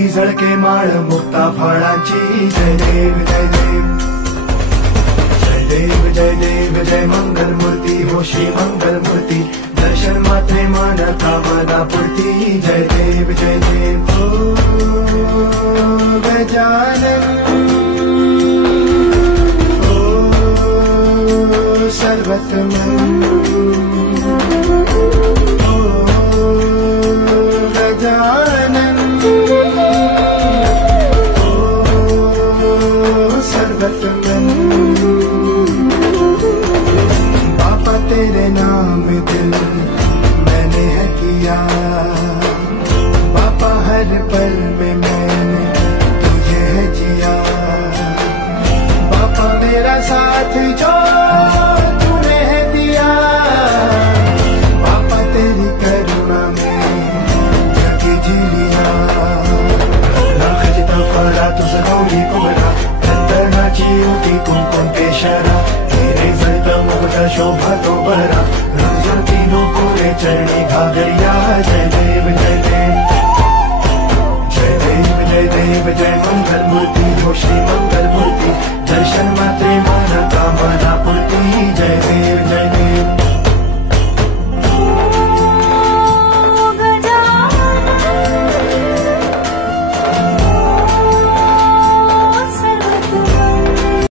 मोठी झळके माळ मुक्ता फळांची जय देव जय देव जय देव जय देव जय मंगल मूर्ती हो श्री मंगल मूर्ती दर्शन मात्रे मानता मना पुरती जय देव जय देव ओ गजानन ओ सर्वतमन बापा तेरे नाम दिल मैंने है किया बापा हर पल में